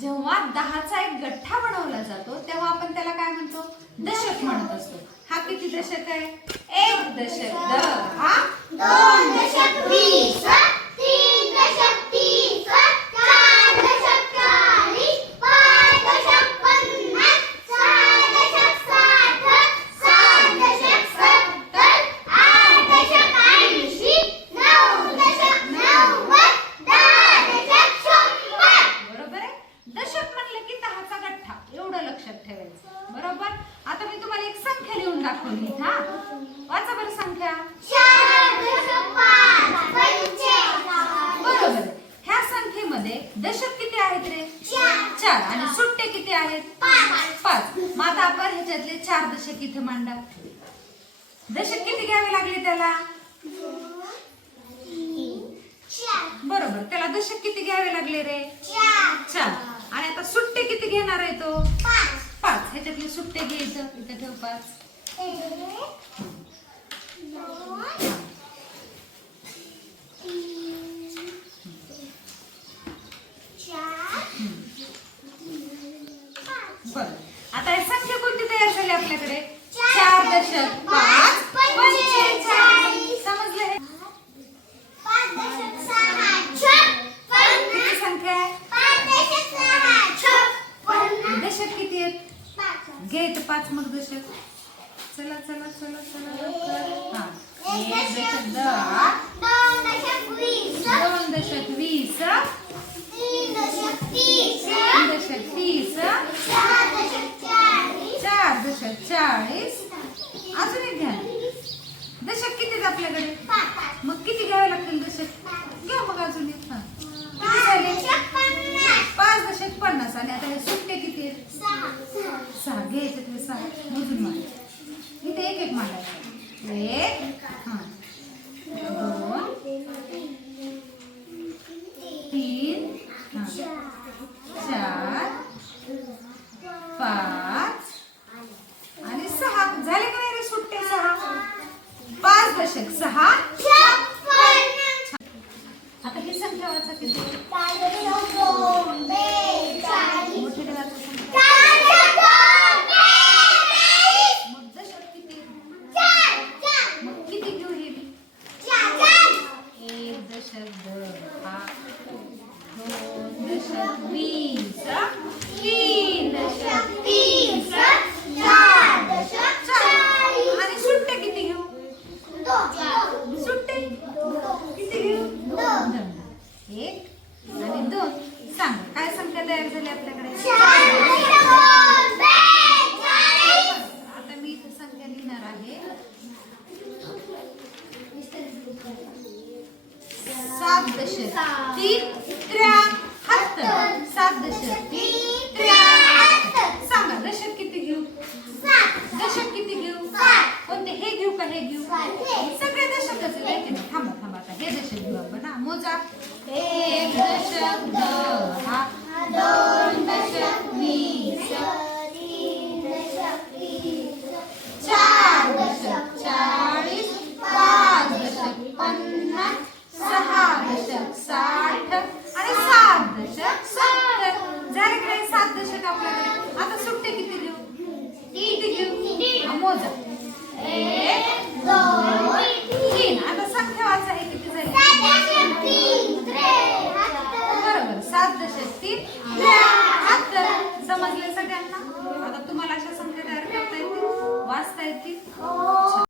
जेव्हा 10चा एक गठ्ठा बनवला जातो तेव्हा आपण त्याला काय म्हणतो? दशक म्हणत असतो. हा किती दशक आहे? 1 दशक 10, 2 दशक 20, 3 दशक 30, 4 दशक 40, 5 दशक 50, 6 दशक 60, 7 दशक 70, 8 दशक 80, 9 दशक 90, 10 दशक 100. बरोबर आहे. दशक म्हणलं की 10चा गठ्ठा एवढं लक्षात ठेवायचं. बरोबर. आता मी तुम्हाला एक संख्या लिहून दाखवली. हा वाचा बरं संख्या. 4 दशक 5, 45. बरोबर. ह्या संख्येमध्ये दशक किती आहेत रे? 4 आणि सुट्टे किती आहेत? 5. मग आता आपण ह्याच्यातले 4 दशक इथे मांडा. दशक किती घ्यावे लागले त्याला? बरोबर. त्याला दशक किती घ्यावे लागले रे? 4. आणि आता सुट्टे किती घेणार आहे तो? 5. ह्याच्यातले सुट्टे घ्यायचं. इथे ठेव 5. बरं. आता ही संख्या कोणती तयार झाली आपल्याकडे? 4 दशक 5 45. समजलं हे? 5 दशक 6 किती संख्या आहे? 5 दशक 6 दशक किती आहेत? 5. घे तर 5 मग दशक. चला चला चला चला लवकर. हा 1 दशक 10, 2 दशक 20, 2 दशक 20, 3 दशक 30, 3 दशक 30, 4 दशक 40, 4 दशक 40. अजून एक घ्या. दशक किती आहेत आपल्याकडे? 5 मग किती घ्यावे लागतील दशक? घ्या मग अजून एक. हा दशक 50, 5 दशक 50. आणि आता हे सुट्टे किती आहेत? 6. घ्यायचे ते 6 मोजून मांड. इथे एक एक मांडायचं. 1, हा 2, 3, हा 4, 5 आणि 6. झाले का नाही रे सुट्टे? 6. 5 दशक 6. आता ही संख्या वाचा किती? मोठी वाचा संख्या. मग दशक किती? मग किती घेऊ हे? 1 दशक 10, 2 दशक 20, 3 दशक 30, 4 दशक 40. आणि सुट्टे किती घेऊ? सुट्टे किती घेऊ? 2. 1 आणि 2. सांग काय संख्या तयार झाली आपल्याकडे? आता मी इथे संख्या लिहिणार आहे. 7 दशक 3 73. 7 दशक 3 73. सांगा दशक किती घेऊ? दशक किती घेऊ? कोणते? हे घेऊ का हे घेऊ? सगळे दशकच आहे की नाही? थांबा थांबा. आता हे दशक घेऊ आपण. हा मोजा. 1 दशक 10, 2 दशक 20, 4 दशक 40, 5 दशक 50, 6 दशक 60 आणि 7 दशक 70. झाले की नाही 7 दशक आपल्याकडे? आता सुट्टे किती घेऊ? किती घेऊ? हा मोजा. 1 2 3. आता संख्या वाचा. हे किती झाले? बरोबर. 7 दशक 3 73. समजले सगळ्यांना? आता तुम्हाला अशा संख्या तयार करता येतील, वाचता येतील.